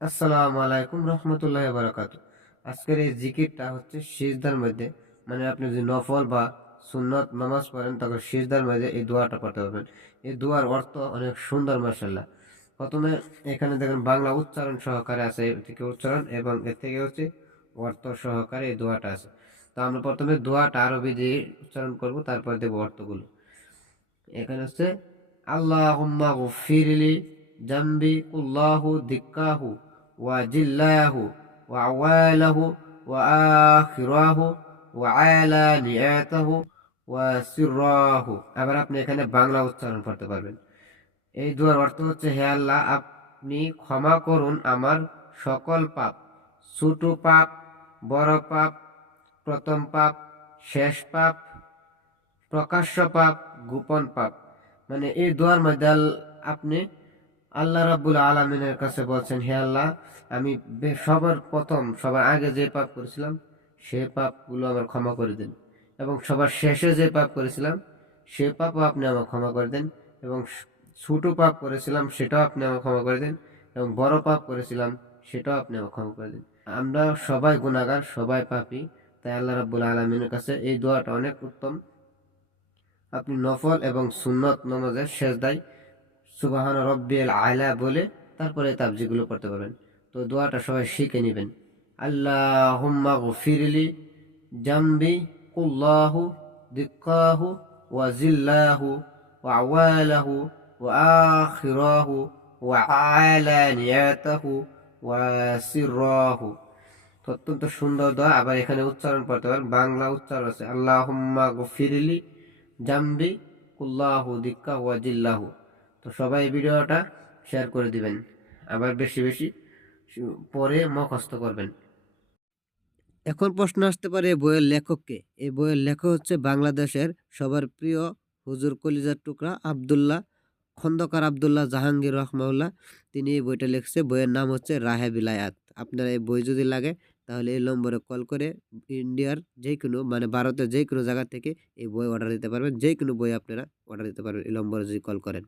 আসসালামু আলাইকুম রহমতুল্লাহি বারাকাতু। আজকের এই জিকিরটা হচ্ছে সিজদার মধ্যে, মানে আপনি যদি নফল বা সুন্নত নামাজ পড়েন তখন সিজদার মধ্যে এই দোয়াটা পড়তে পারবেন। এই দোয়ার অর্থ অনেক সুন্দর মাশাআল্লাহ। প্রথমে এখানে দেখেন বাংলা উচ্চারণ সহকারে আছে, এর থেকে উচ্চারণ এবং এর থেকে হচ্ছে অর্থ সহকারে এই দোয়াটা আছে। তো আমরা প্রথমে দোয়াটা আরবি দিয়ে উচ্চারণ করব, তারপর দেব অর্থগুলো। এখানে হচ্ছে আল্লাহুম্মা গফিরলি জামবি কুল্লাহু দিক্কাহু ওয়া জিল্লাহু ওয়া আওয়ালাহু ওয়া আখিরাহু ওয়া আলানিয়াতাহু ওয়া সিররাহু। আবার আপনি এখানে বাংলা উচ্চারণ করতে পারবেন। এই দুয়ার অর্থ হচ্ছে, হে আল্লাহ, আপনি ক্ষমা করুন আমার সকল পাপ, ছোট পাপ, বড় পাপ, প্রথম পাপ, শেষ পাপ, প্রকাশ্য পাপ, গোপন পাপ। মানে এই দোয়ার মধ্যে আপনি আল্লাহ রাব্বুল আলামিনের কাছে বলছেন, হে আল্লাহ, আমি সবার আগে যে পাপ করেছিলাম সে পাপগুলো আমার ক্ষমা করে দিন, এবং সবার শেষে যে পাপ করেছিলাম সে পাপও আপনি আমার ক্ষমা করে দেন, এবং ছোট পাপ করেছিলাম সেটাও আপনি আমার ক্ষমা করে দেন, এবং বড় পাপ করেছিলাম সেটাও আপনি আমার ক্ষমা করে দিন। আমরা সবাই গুনাহগার, সবাই পাপী। তাই আল্লাহ রাব্বুল আলামিনের কাছে এই দোয়াটা অনেক উত্তম। আপনি নফল এবং সুন্নত নামাজের শেষদায় সুবহান রব্বিল আলা বলে তারপরে তাবজিগুলো পড়তে পারবেন। তো দোয়াটা সবাই শিখে নেবেন। আল্লাহুম্মা গফিরলি জামবি কুল্লাহু দিক্কাহু ওয়া জিল্লাহু ওয়া আওয়ালাহু ওয়া আখিরাহু ওয়া আলানিয়াতাহু ওয়া সিররাহু। তো অত্যন্ত সুন্দর দোয়া। আবার এখানে উচ্চারণ করতে পারেন, বাংলা উচ্চারণ আছে আল্লাহুম্মা গফিরলি জামবি কুল্লাহু দিক্কাহু ওয়া জিল্লাহু। তো সবাই ভিডিওটা শেয়ার করে দিবেন, আবার বেশি বেশি পরে মুখস্থ করবেন। এখন প্রশ্ন আসতে পারে এই বইয়ের লেখককে। এই বইয়ের লেখক হচ্ছে বাংলাদেশের সবার প্রিয় হুজুর কলিজার টুকরা আব্দুল্লাহ খন্দকার আব্দুল্লাহ জাহাঙ্গীর রহমাউল্লাহ। তিনি এই বইটা লিখছে। বইয়ের নাম হচ্ছে রাহে বিলায়াত। আপনারা এই বই যদি লাগে তাহলে এই নম্বরে কল করে ইন্ডিয়ার যে কোনো, মানে ভারতের যে কোনো জায়গা থেকে এই বই অর্ডার দিতে পারবেন। যে কোনো বই আপনারা অর্ডার দিতে পারবেন এই নম্বরে যদি কল করেন।